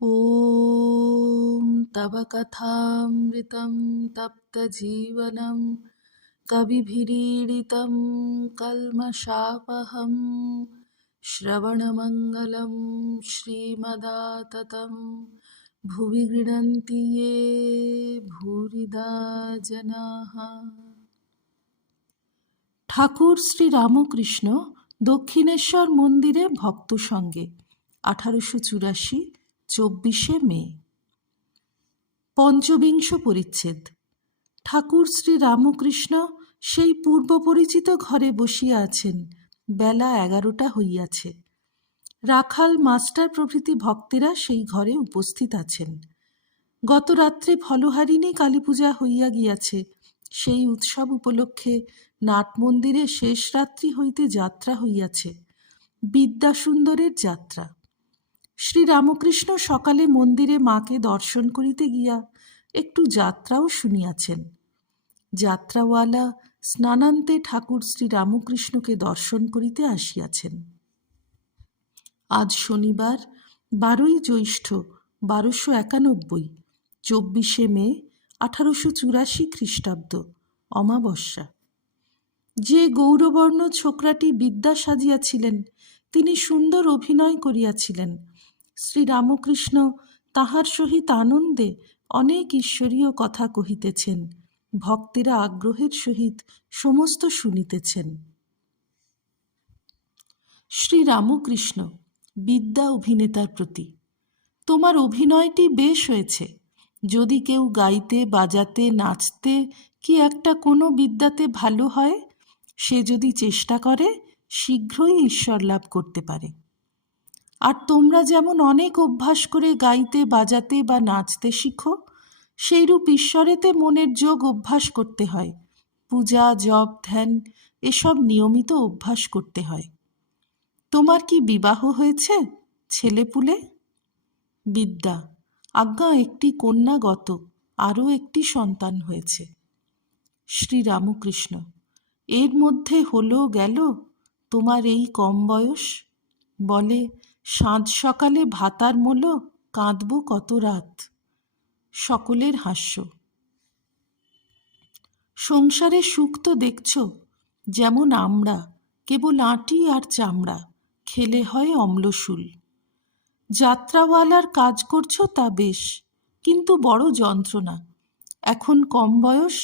ॐ तव कथामृतं तप्तजीवनं कविभिरीडितं कल्मषापहं श्रवणमङ्गलं श्रीमदाततं भुवि गृह्णन्ति ये भूरिदा जनाः। ঠাকুর শ্রী রামকৃষ্ণ দক্ষিণেশ্বর মন্দিরে ভক্ত সঙ্গে 1884 24শে মে। পঞ্চবিংশ পরিচ্ছেদ। ঠাকুর শ্রী রামকৃষ্ণ সেই পূর্বপরিচিত ঘরে বসিয়া আছেন। বেলা 11টা হইয়াছে। রাখাল মাস্টার প্রভৃতি ভক্তেরা সেই ঘরে উপস্থিত আছেন। গত রাত্রে ফলহারিণী কালীপূজা হইয়া গিয়াছে। সেই উৎসব উপলক্ষে নাটমন্দিরে শেষ রাত্রি হইতে যাত্রা হইয়াছে, বিদ্যাসুন্দরের যাত্রা। শ্রীরামকৃষ্ণ সকালে মন্দিরে মাকে দর্শন করিতে গিয়া একটু যাত্রাও শুনিয়াছেন। যাত্রাওয়ালা স্নানান্তে ঠাকুর শ্রীরামকৃষ্ণকে দর্শন করিতে আসিয়াছেন। আজ শনিবার 12ই জ্যৈষ্ঠ 1291, 24শে মে 1884 খ্রিস্টাব্দ, অমাবস্যা। যে গৌরবর্ণ ছোকরাটি বিদ্যা সাজিয়াছিলেন তিনি সুন্দর অভিনয় করিয়াছিলেন। শ্রীরামকৃষ্ণ তাহার সহিত আনন্দে অনেক ঈশ্বরীয় কথা কহিতেছেন। ভক্তেরা আগ্রহের সহিত সমস্ত শুনিতেছেন। শ্রীরামকৃষ্ণ বিদ্যা অভিনেতার প্রতি: তোমার অভিনয়টি বেশ হয়েছে। যদি কেউ গাইতে, বাজাতে, নাচতে কি একটা কোনো বিদ্যাতে ভালো হয়, সে যদি চেষ্টা করে শীঘ্রই ঈশ্বর লাভ করতে পারে। আর তোমরা যেমন অনেক অভ্যাস করে গাইতে, বাজাতে বা নাচতে শিখো, সেইরূপ ঈশ্বরেতে মনের যোগ অভ্যাস করতে হয়। পূজা, জপ, ধ্যান এসব নিয়মিত অভ্যাস করতে হয়। তোমার কি বিবাহ হয়েছে? ছেলেপুলে? বিদ্যা: আজ্ঞা, একটি কন্যা গত, আরও একটি সন্তান হয়েছে। শ্রীরামকৃষ্ণ: এর মধ্যে হলো গেল তোমার এই কম বয়স? বলে, সাঁঝ সকালে ভাতার মোলো, কাঁদব কত রাত। সকলের হাস্য। সংসারে সুখ তো দেখছ, যেমন আমরা, কেবল আঁটি আর চামড়া, খেলে হয় অম্লশূল। যাত্রাওয়ালার কাজ করছো তা বেশ, কিন্তু বড় যন্ত্রণা। এখন কম বয়স,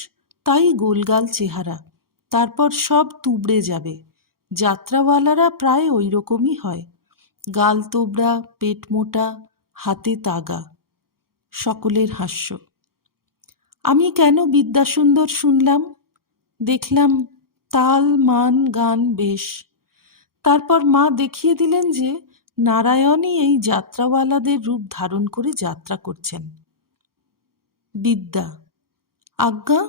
তাই গোলগাল চেহারা, তারপর সব তুবড়ে যাবে। যাত্রাওয়ালারা প্রায় ওই রকমই হয়, গাল তোবড়া, পেট মোটা, হাতে তাগা। সকলের হাস্য। আমি কেন বিদ্যাসুন্দর শুনলাম, দেখলাম তাল, মান, গান বেশ। তারপর মা দেখিয়ে দিলেন যে নারায়ণই এই যাত্রাওয়ালাদের রূপ ধারণ করে যাত্রা করছেন। বিদ্যা: আজ্ঞা,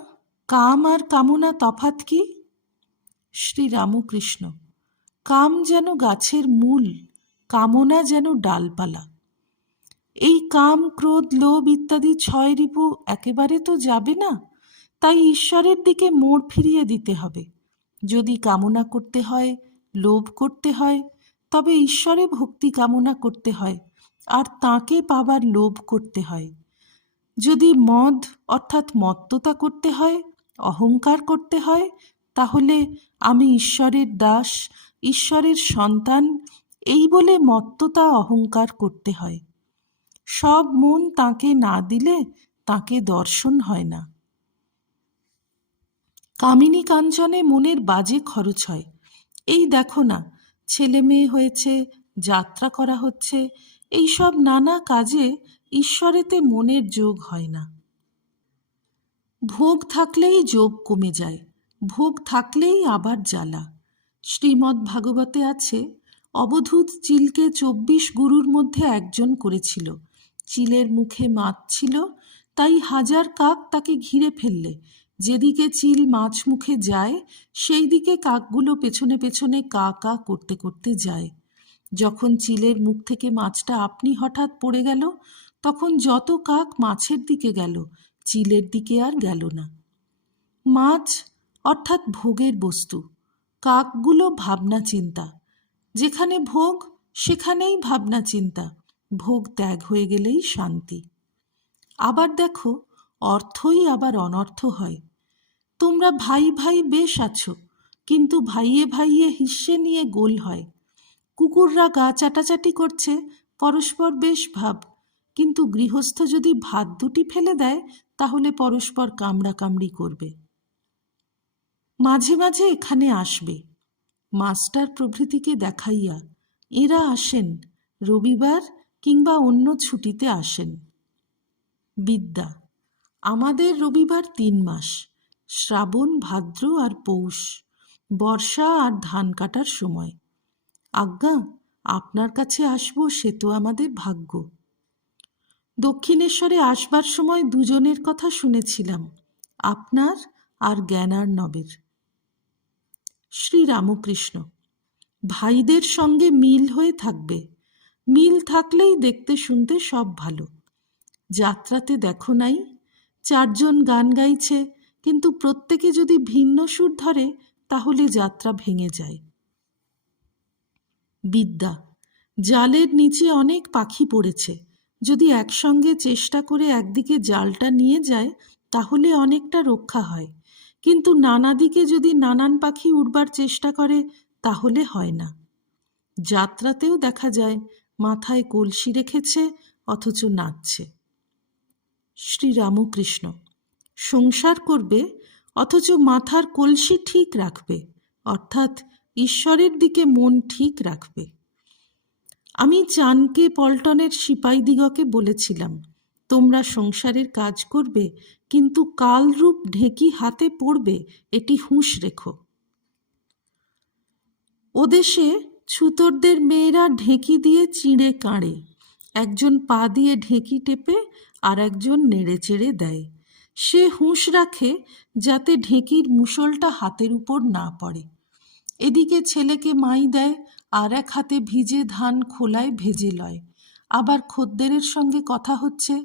কাম আর কামনা তফাৎ কি? শ্রীরামকৃষ্ণ: কাম যেন গাছের মূল, কামনা যেন ডালপালা। এই কাম, ক্রোধ, লোভ ইত্যাদি 6 রিপু একেবারে তো যাবে না, তাই ঈশ্বরের দিকে মোড় ফিরিয়ে দিতে হবে। যদি কামনা করতে হয়, লোভ করতে হয়, তবে ঈশ্বরে ভক্তি কামনা করতে হয়, আর তাঁকে পাবার লোভ করতে হয়। যদি মদ অর্থাৎ মত্ততা করতে হয়, অহংকার করতে হয়, তাহলে আমি ঈশ্বরের দাস, ঈশ্বরের সন্তান, এই বলে মত্ততা, অহংকার করতে হয়। সব মন তাঁকে না দিলে তাঁকে দর্শন হয় না। কামিনী কাঞ্চনে মনের বাজে খরচ হয়। এই দেখো না, ছেলে মেয়ে হয়েছে, যাত্রা করা হচ্ছে, এই সব নানা কাজে ঈশ্বরেতে মনের যোগ হয় না। ভোগ থাকলেই যোগ কমে যায়, ভোগ থাকলেই আবার জ্বালা। শ্রীমদ্ ভাগবতে আছে, অবধূত চিলকে 24 গুরুর মধ্যে একজন করেছিল। চিলের মুখে মাছ ছিল, তাই 1000 কাক তাকে ঘিরে ফেললে যেদিকে চিল মাছ মুখে যায়, সেই দিকে কাকগুলো পেছনে পেছনে কা কা করতে করতে যায়। যখন চিলের মুখ থেকে মাছটা আপনি হঠাৎ পড়ে গেল, তখন যত কাক মাছের দিকে গেল, চিলের দিকে আর গেল না। মাছ অর্থাৎ ভোগের বস্তু, কাকগুলো ভাবনা চিন্তা। যেখানে ভোগ সেখানেই ভাবনা চিন্তা, ভোগ ত্যাগ হয়ে গেলেই শান্তি। আবার দেখো, অর্থই আবার অনর্থ হয়। তোমরা ভাই ভাই বেশ আছো, কিন্তু ভাইয়ে ভাইয়ে হিস্সে নিয়ে গোল হয়। কুকুররা গা চাটাচাটি করছে, পরস্পর বেশ ভাব, কিন্তু গৃহস্থ যদি ভাত দুটি ফেলে দেয় তাহলে পরস্পর কামড়াকামড়ি করবে। মাঝে মাঝে এখানে আসবে, মাস্টার প্রভৃতিকে দেখাইয়া। এরা আসেন, রবিবার কিংবা অন্য ছুটিতে আসেন। বিদ্যা: আমাদের রবিবার 3 মাস, শ্রাবণ, ভাদ্র আর পৌষ, বর্ষা আর ধান কাটার সময়। আজ্ঞা, আপনার কাছে আসবো সে তো আমাদের ভাগ্য। দক্ষিণেশ্বরে আসবার সময় দুজনের কথা শুনেছিলাম, আপনার আর জ্ঞানার্ণবের। শ্রীরামকৃষ্ণ: ভাইদের সঙ্গে মিল হয়ে থাকবে, মিল থাকলেই দেখতে শুনতে সব ভালো। যাত্রাতে দেখো নাই, 4 জন গান গাইছে, কিন্তু প্রত্যেকে যদি ভিন্ন সুর ধরে তাহলে যাত্রা ভেঙে যায়। বিদ্যা: জালের নিচে অনেক পাখি পড়েছে, যদি একসঙ্গে চেষ্টা করে একদিকে জালটা নিয়ে যায় তাহলে অনেকটা রক্ষা হয়, কিন্তু নানা দিকে যদি নানান পাখি উড়বার চেষ্টা করে তাহলে হয় না। যাত্রাতেও দেখা যায় মাথায় কলসি রেখেছে অথচ নাচছে। শ্রীরামকৃষ্ণ: সংসার করবে অথচ মাথার কলসি ঠিক রাখবে, অর্থাৎ ঈশ্বরের দিকে মন ঠিক রাখবে। আমি চানকে পল্টনের সিপাইদিগকে বলেছিলাম, তোমরা সংসারের কাজ করবে, কিন্তু কালরূপ ঢেকি হাতে পড়বে, এটি হুঁশ রেখো। ওদেশে ছুতরদের মেয়েরা ঢেকি দিয়ে চিঁড়ে কাঁড়ে, একজন পা দিয়ে ঢেকি টেপে আর একজন নেড়ে চেড়ে দেয়। সে হুঁশ রাখে যাতে ঢেকির মুষলটা হাতের উপর না পড়ে। এদিকে ছেলেকে মাই দেয়, আর এক হাতে ভিজে ধান খোলায় ভেজে লয়। আবার খদ্দেরের সঙ্গে কথা হচ্ছে,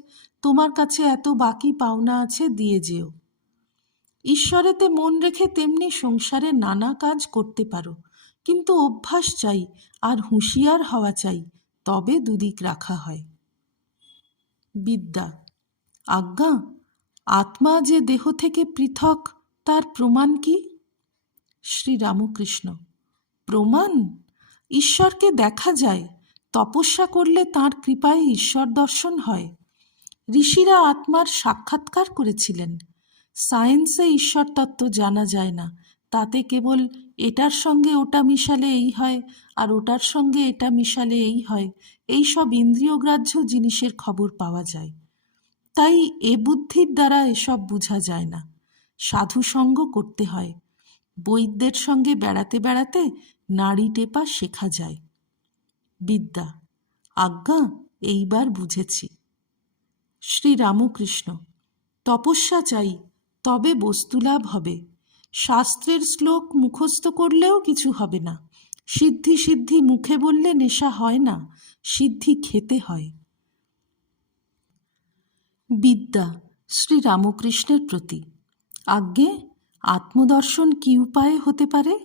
তোমার কাছে এত বাকি পাওনা আছে, দিয়ে যেও। ঈশ্বরেতে মন রেখে তেমনি সংসারে নানা কাজ করতে পারো, কিন্তু অভ্যাস চাই আর হুঁশিয়ার হওয়া চাই, তবে দুদিক রাখা হয়। বিদ্যা: আজ্ঞা, আত্মা যে দেহ থেকে পৃথক তার প্রমাণ কি? শ্রীরামকৃষ্ণ: প্রমাণ? ঈশ্বরকে দেখা যায়, তপস্যা করলে তাঁর কৃপায় ঈশ্বর দর্শন হয়। ঋষিরা আত্মার সাক্ষাৎকার করেছিলেন। সায়েন্সে ঈশ্বর তত্ত্ব জানা যায় না, তাতে কেবল এটার সঙ্গে ওটা মিশালে এই হয় আর ওটার সঙ্গে এটা মিশালে এই হয়, এই সব ইন্দ্রিয়গ্রাহ্য জিনিসের খবর পাওয়া যায়। তাই এ বুদ্ধির দ্বারা এসব বোঝা যায় না, সাধু সঙ্গ করতে হয়। বৈদ্যের সঙ্গে বেড়াতে বেড়াতে নাড়ি টেপা শেখা যায়। বিদ্যা: আজ্ঞা, এইবার বুঝেছি। শ্রীরামকৃষ্ণ: তপস্যা চাই, তবে বস্তুলাভ হবে। শাস্ত্রের শ্লোক মুখস্থ করলেও কিছু হবে না। সিদ্ধি সিদ্ধি মুখে বললে নেশা হয় না, সিদ্ধি খেতে হয়। বিদ্যা শ্রীরামকৃষ্ণের প্রতি: আজ্ঞে, আত্মদর্শন কি উপায়ে হতে পারে?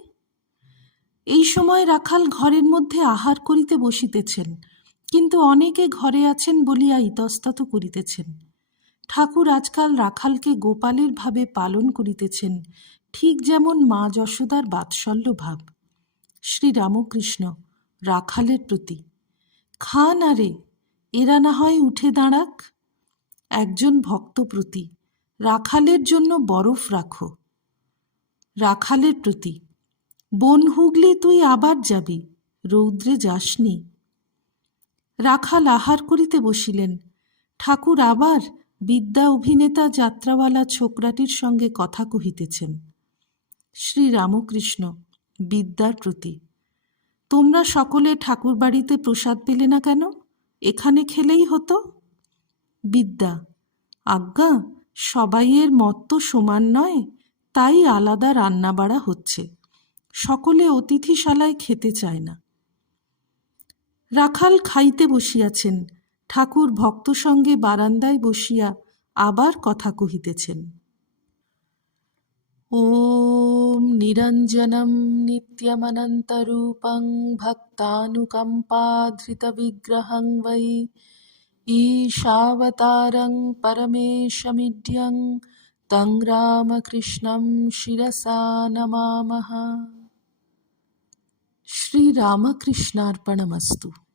এই সময় রাখাল ঘরের মধ্যে আহার করিতে বসিতেছেন, কিন্তু অনেকে ঘরে আছেন বলিয়া ইতস্তত করিতেছেন। ঠাকুর আজকাল রাখালকে গোপালের ভাবে পালন করিতেছেন, ঠিক যেমন মা যশোদার বাৎসল্য ভাব। শ্রীরামকৃষ্ণ রাখালের প্রতি: খা না রে, এরা না হয় উঠে দাঁড়াক। একজন ভক্ত প্রতি: রাখালের জন্য বরফ রাখো। রাখালের প্রতি: বন হুগলি তুই আবার যাবি, রৌদ্রে যাসনি। রাখাল আহার করিতে বসিলেন। ঠাকুর আবার বিদ্যা অভিনেতা যাত্রাওয়ালা ছোকরাটির সঙ্গে কথা কহিতেছেন। শ্রীরামকৃষ্ণ বিদ্যার প্রতি: তোমরা সকলে ঠাকুর বাড়িতে প্রসাদ পেলে না কেন? এখানে খেলেই হতো। বিদ্যা: আজ্ঞা, সবাইয়ের মত তো সমান নয়, তাই আলাদা রান্না বাড়া হচ্ছে। সকলে অতিথিশালায় খেতে চায় না। রাখাল খাইতে বসিয়াছেন। ঠাকুর ভক্ত সঙ্গে বারান্দায় বসিয়া আবার কথা কহিতেছেন। ॐ निरञ्जनं नित्यमनन्तरूपं भक्तानुकम्पाधृतविग्रहं वै ईशावतारं परमेशमिड्यं तं रामकृष्णं शिरसा नमामः। श्रीरामकृष्णार्पणमस्तु।